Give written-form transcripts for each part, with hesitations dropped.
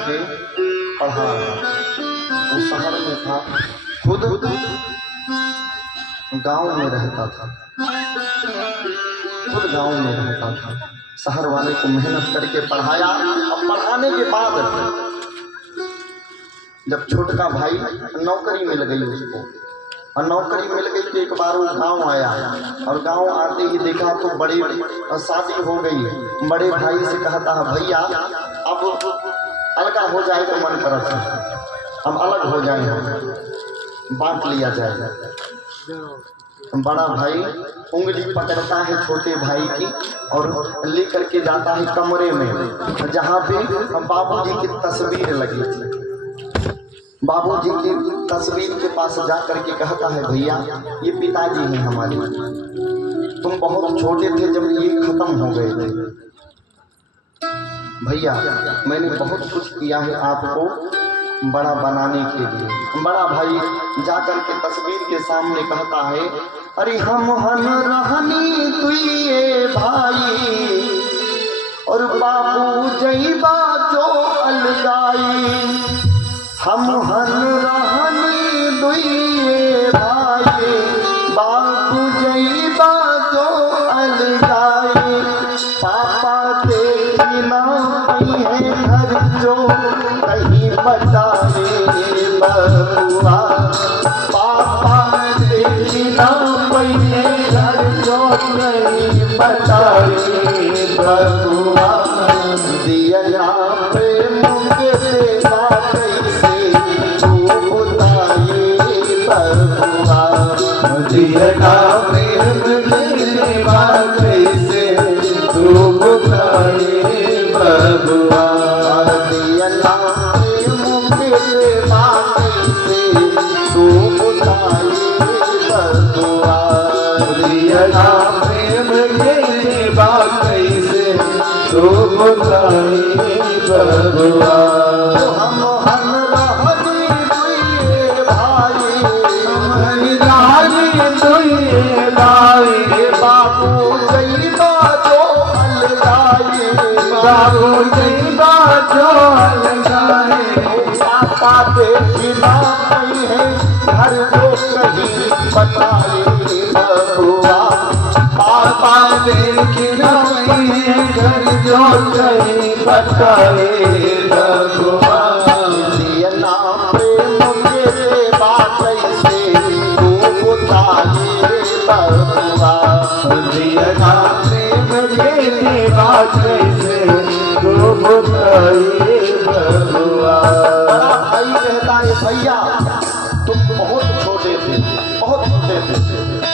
के पढ़ा रहा। वो शहर में था, खुद गांव में रहता था, खुद गांव में रहता था। शहर वाले को मेहनत करके पढ़ाया। अब पढ़ाने के बाद जब छोटका भाई नौकरी मिल गई उसको, और नौकरी मिल गई तो एक बार वो गांव आया, और गांव आते ही देखा तो बड़ी शादी हो गई। बड़े भाई से कहता है भैया अब अलग हो जाए तो मन करत है, हम अलग हो जाए, बांट लिया जाए। बड़ा भाई उंगली पकड़ता है छोटे भाई की और लेकर के जाता है कमरे में जहाँ पे बाबूजी की तस्वीर लगी थी। बाबूजी की तस्वीर के पास जाकर के कहता है भैया ये पिताजी हैं हमारे, तुम बहुत छोटे थे जब ये खत्म हो गए थे। भैया मैंने बहुत कुछ किया है आपको बड़ा बनाने के लिए। बड़ा भाई जाकर के तस्वीर के सामने कहता है अरे हम हन रहनी तुए भाई और बाबू जईबा जो अलगाई। हम हन रहनी दुए भाई बाबू जईबा जो अलगाई। पापा देखी ना पई है घर जो कहीं बचाए बबुआ। पापा देखी ना पई है घर जो कहीं बचाए बबुआ। दिया प्रेम के सेवा कैसे तू बुताए बबुआ। दिया प्रेम के सेवा कैसे तू बुताए बबुआ। दिया प्रेम के सेवा कैसे तू बुताए बबुआ। दिया प्रेम के सेवा कैसे तू बुताए बबुआ। हम हन रहनी दुए भाई, हम रहनी दुए भाई बाबू जईबा जो अलगाई। बाबू जईबा जो अलगाई। पापा देखी ना पई है घर जो कहीं बताए बबुआ। पापा देखी ना पई है घर जो कहीं बताए बबुआ। दिया प्रेम के सेवा कैसे तू बुताए बबुआ। दिया प्रेम के सेवा कैसे तू बुताए बबुआ। बड़ा भाई कहता है भैया तुम बहुत छोटे थे, बहुत छोटे थे,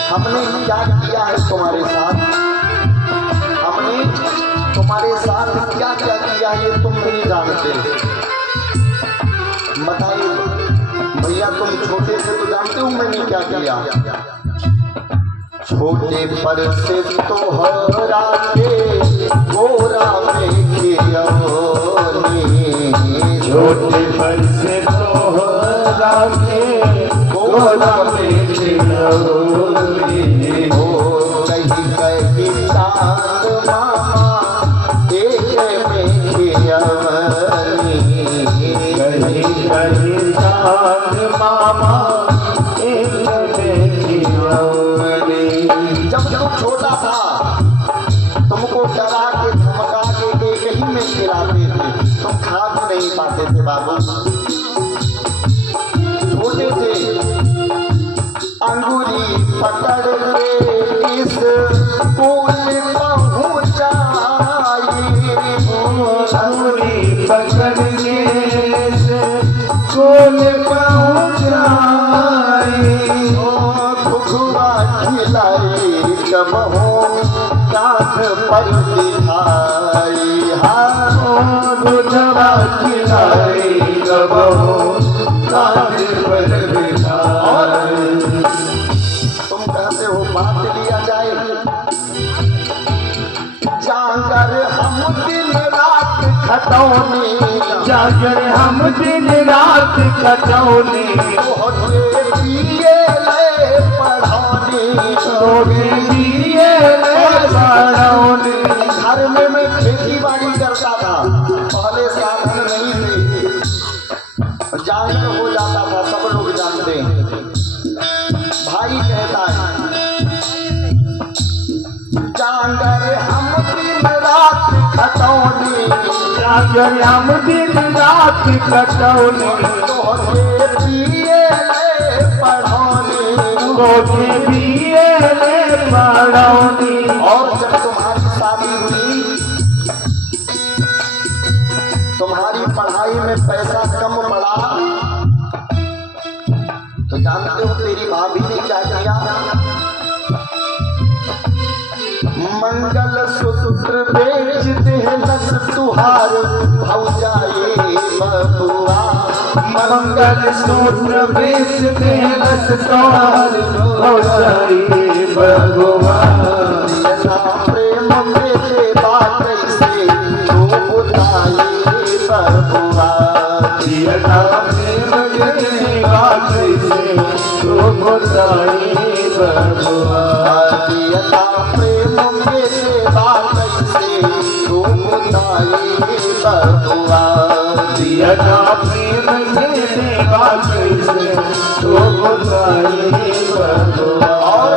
हमने क्या किया है तुम्हारे साथ, हमने तुम्हारे साथ क्या क्या किया ये तुम नहीं जानते। बताइए भैया तुम छोटे थे तो जानते हो मैंने क्या किया। छोटे पर से तो हरा के गोरा में खिलौनी। छोटे पर से तो हरा के गोरा में खिलौनी। हो कहीं कहीं चांद मामा एक में खिलौनी। कहीं कहीं चांद मामा एक में खिलौनी। जब तुम छोटा था तुमको डरा के धमका के एक ही में खिलाते थे, तुम खा भी नहीं पाते थे बाबू, छोटे थे। अंगुली पकड़ के इस पुल पहुंचाई। अंगुली पकड़ के इस पुल पहुंचाई। खुखुआ खिलाई कब हो कांध पर दिखाई। हाँ दूधवा खिलाई कब हो कांध पर दिखाई। तुम कहते हो बांट लिया जाए। जागर हम दिन रात खटौनी, जागर हम दिन रात खटौनी। दिए ले पढ़ौनी, दिए ले पढ़ौनी। घर में मैं खेती बाड़ी करता था, पहले साधन नहीं थे, जांगर हो जाता था, सब लोग जानते हैं। भाई कहता है जांगर हम दिन रात खटौनी, जांगर हम दिन रात खटौनी, तोहके पिए ले पढ़ौनी, तोहके पिए ले पढ़ौनी। और जब तुम्हारी शादी हुई, तुम्हारी पढ़ाई में पैसा कम पड़ा, तो जानते हो तेरी भाभी ने क्या किया? मंगल सूत्र बेच देहलस तुहार भौजाई बबुआ, मंगल सूत्र बेच देहलस तुहार भौजाई बबुआ। प्रेम में देवा कैसे तू बुताई बबुआ, प्रेम में देवा कैसे तू बुताई बबुआ। प्रेम में देवा कैसे तू बुताई बबुआ, प्रेम में देवा कैसे तू बुताई बबुआ। और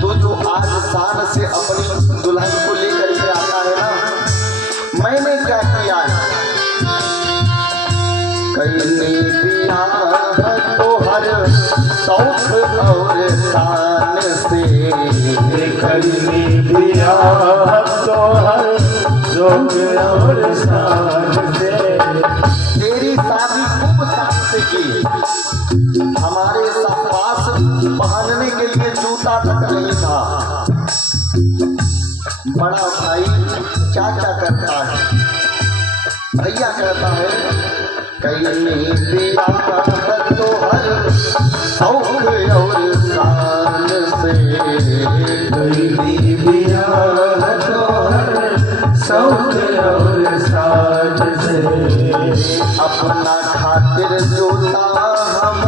तू जो आज शान से अपनी दुल्हन को लेकर के आता है ना, मैंने क्या किया है? कईनी बियाह तो हर शौक और शान से, कईनी बियाह तो हर शौक और शान से। तेरी शादी खूब शान से की, हमारे पास पहनने के लिए जूता तक नहीं था। बड़ा भाई क्या क्या करता है? भैया कहता है कईनी बियाह तो हर शौक और शान से, कईनी बियाह तो हर शौक और शान से। अपना खातिर जूता हम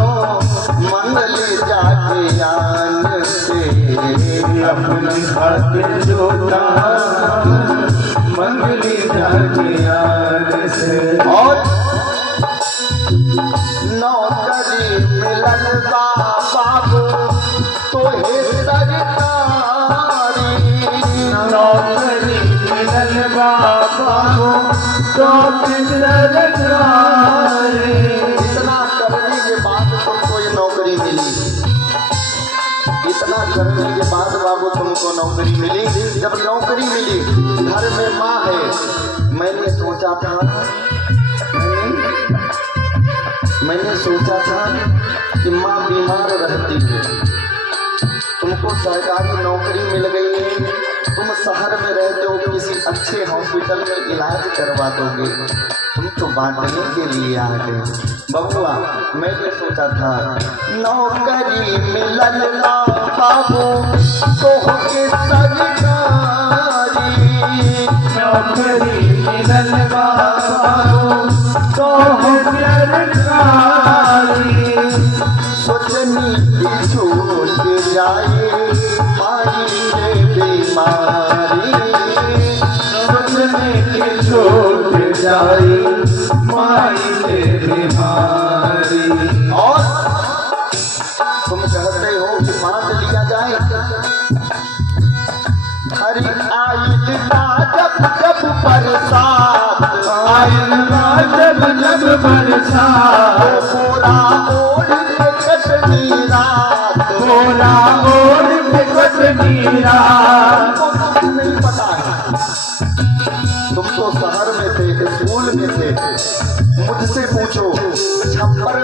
मंगली जाके आन से, अपनी खातिर जूता मंगली जाके आन से। और नौकरी मिलन बाबू तो हे सरकारी, नौकरी मिलन बाबू तो सरकारी। इतना करने के बाद तुमको ये नौकरी मिली, इतना करने के बाद बाबू तुमको नौकरी मिली। जब नौकरी मिली, घर में माँ है। मैंने सोचा था कि माँ बीमार रहती है, तुमको सरकारी नौकरी मिल गई है, तुम शहर में रहते हो, किसी अच्छे हॉस्पिटल में इलाज करवा दोगे, तुम तो बांटने के लिए आ गए। बबुआ मैंने सोचा था नौकरी मिलन बाबू तो के सरकारी, नौकरी मिलन बाबू तो सरकारी। सोचनी की छूट जाए माई के बीमारी, सोचने की छूट जाए माई के बीमारी। और तुम कहते हो कि बांट लिया जाए। हरी आइल जब बरसात, आइल जब जब बरसात, पूरा ओढ़ के कटनी रात, पूरा ओढ़ के कटनी रात। तुमको नहीं पता है, तुम तो शहर में थे, स्कूल में थे। मुझसे पूछो, छप्पर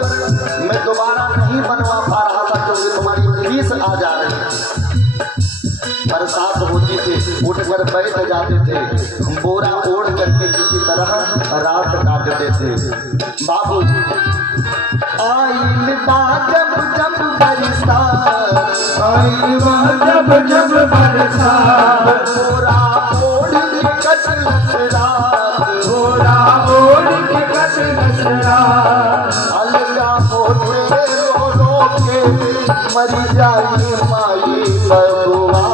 मैं दोबारा नहीं बनवा पा रहा था क्योंकि तुम्हारी फीस आ जा रही। बरसात होती थी, उठकर बैठ जाते थे, बोरा ओढ़ करके किसी तरह रात काटते थे। बाबू आइल बा जब जब बरसात, आइल बा जब जब बरसात, बोरा ओढ़ के कटलस रात, बोरा ओढ़ के कटलस रात। अलगा होते रो रो के मर जाई माई बबुआ,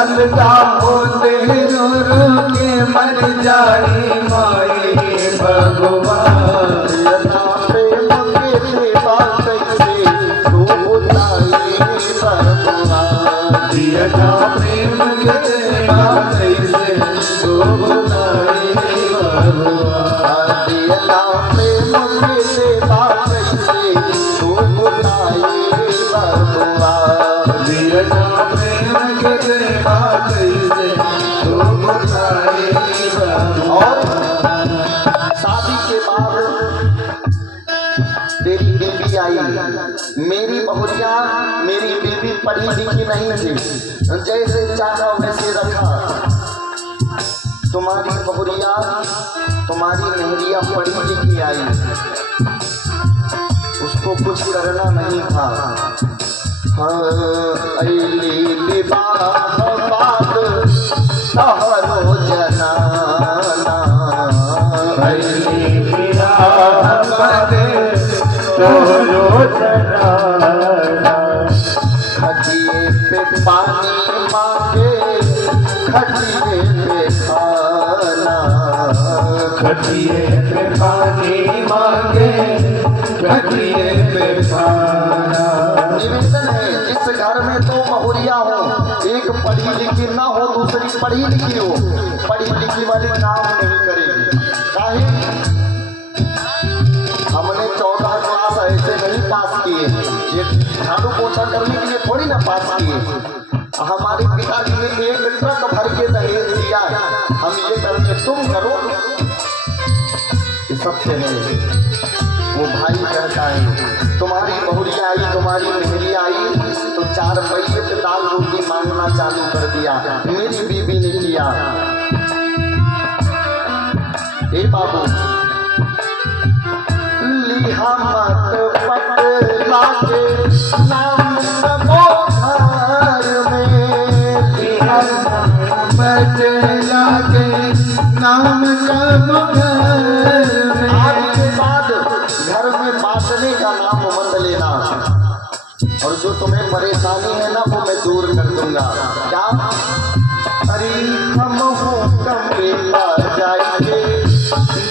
अलगा होते रो रो के मर जाई माई बबुआ। लिखी नहीं थी, जैसे चाहा वैसे रखा। तुम्हारी बहुरिया, तुम्हारी मेहरिया पढ़ी लिखी आई, उसको कुछ करना नहीं था। अली विवाह बाद तोहरो जनाना, अली विवाह बाद तोहरो जनाना। खटिए पे पानी मांगे, खटिए पे खाना, खटिए पे पानी मांगे, खटिए पे खाना। निवेदन है, जिस घर में दो बहुरिया हो, एक पढ़ी लिखी ना हो, दूसरी पढ़ी लिखी हो, पढ़ी लिखी वाली काम नहीं करेगी। काहे? हमने 14 क्लास ऐसे नहीं पास किए, ये झाड़ू पोछा करने के लिए थोड़ी ना पास किए। हमारे पिताजी ने 1 ट्रक भर के दहेज दिया, हम ये करके तुम करो, ये सत्य है। वो भाई कहता है तुम्हारी बहुरिया आई, तुम्हारी मेहरिया आई तो 4 पैसे पे दाल रोटी मांगना चालू कर दिया। मेरी बीबी ने किया, ए बाबू लिहा मत पटला के नाम सबो घर में, लिहा पटला के नाम सबो घर में। आज के बाद घर में बांटने का नाम मत लेना, और जो तुम्हें परेशानी है ना वो मैं दूर कर दूंगा। क्या? अरे हम हो कमरे पर जाएंगे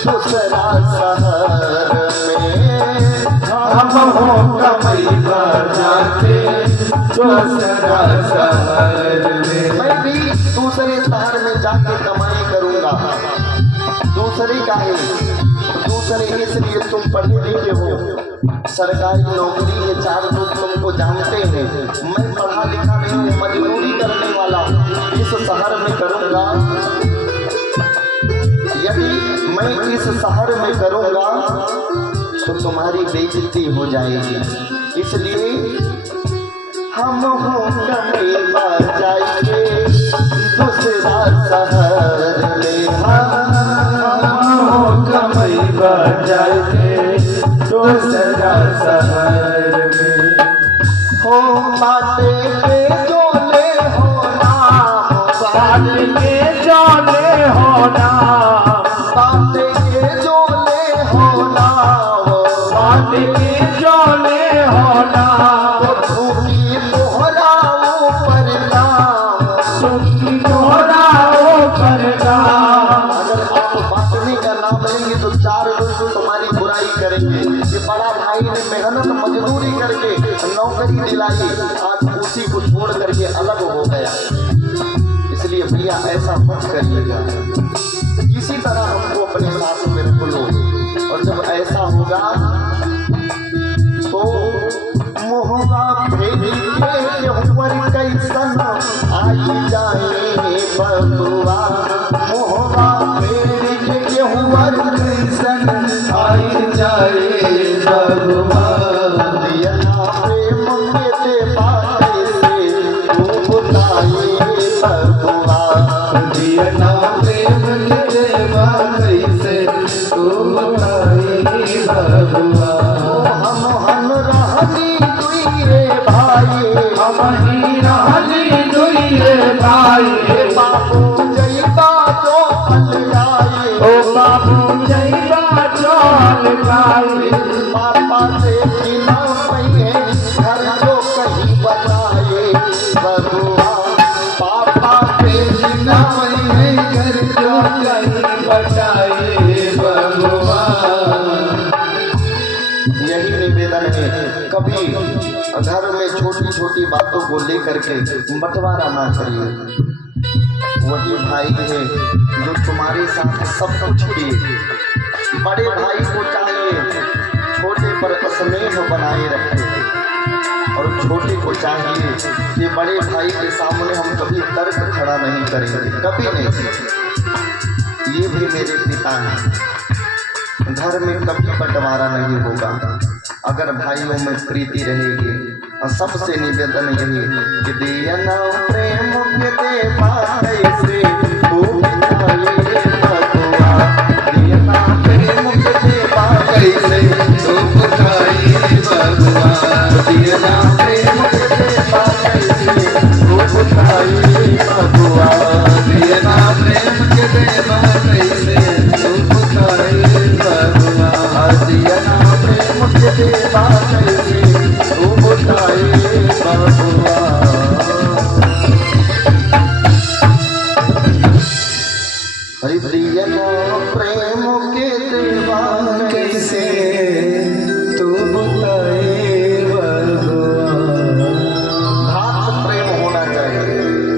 दूसरा शहर में, हम हो कमई पर जाते दूसरा शहर में। मैं भी दूसरे शहर में जाके कमाई करूंगा। दूसरे का है, दूसरे इसलिए तुम पढ़े लिखे हो, सरकारी नौकरी है, 4 लोग तुमको जानते हैं। मैं पढ़ा लिखा नहीं हूँ, मजदूरी करने वाला इस शहर में करूंगा। यदि मैं इस शहर में करूंगा तो तुम्हारी बेइज्जती हो जाएगी, इसलिए हम हो कमी पर जाएंगे दूसरा शहर में, हम हो कमई पर जाते दूसरा शहर में। हो बाटे के जोले होना, बाटे के जोले होना, बाटे के जोले होना, बाटे के जोले होना। झूठी दोहराओ परिणाम, सुखी दोहराओ परिणाम। अगर आप बांटने का नाम लेंगे तो 4 लोग तुम्हारी बुराई करेंगे। ये बड़ा भाई ने मेहनत मजदूरी करके नौकरी दिलाई, आज उसी को छोड़ करके अलग हो गया। इसलिए भैया ऐसा मत करिएगा, इसी तरह हमको अपने साथ में रख लो, और जब ऐसा होगा तो मोहबा भेजी के हुवर कैसन आई जाए बबुआ, मोहबा भेजी के हुवर कैसन आई जाए बबुआ। दिया प्रेम के दे बाते से तू बताए बबुआ, दिया ना प्रेम के देवा कैसे तू बताई बबुआ। हम रहनी दुइरे भाई, हम ही रहनी दुइरे भाई। बाबू जईबा जो पल आए, ओ बाबू जईबा चल गाए। पापा से बिना पहे घर जो कहीं बताए बबुआ, पापा से ना पहे घर जो कहीं बताए बबुआ। यही निवेदन है, कभी घर में छोटी छोटी बातों को लेकर के बंटवारा ना करिए। वही भाई है जो तुम्हारे साथ सब कुछ किए। बड़े भाई को चाहिए छोटे पर स्नेह बनाए रखे, और छोटे को चाहिए कि बड़े भाई के सामने हम कभी तर्क खड़ा नहीं करेंगे, कभी नहीं। ये भी मेरे पिता हैं। घर में कभी बंटवारा नहीं होगा अगर भाइयों में प्रीति रहेगी। सबसे निवेदन यही कि दियना प्रेम के देवा कैसे तू बिताए भगवा, दियना प्रेम के देवा कैसे तो बुझाई भगवा, दियना प्रेम के देवा कैसे तू बिताए भगवा, दियना प्रेम के देवा कैसे तो बुझाई भगवा, दियना प्रेम के देवा कैसे तू बिताए भगवा। हरि दियना प्रेम के देवा कैसे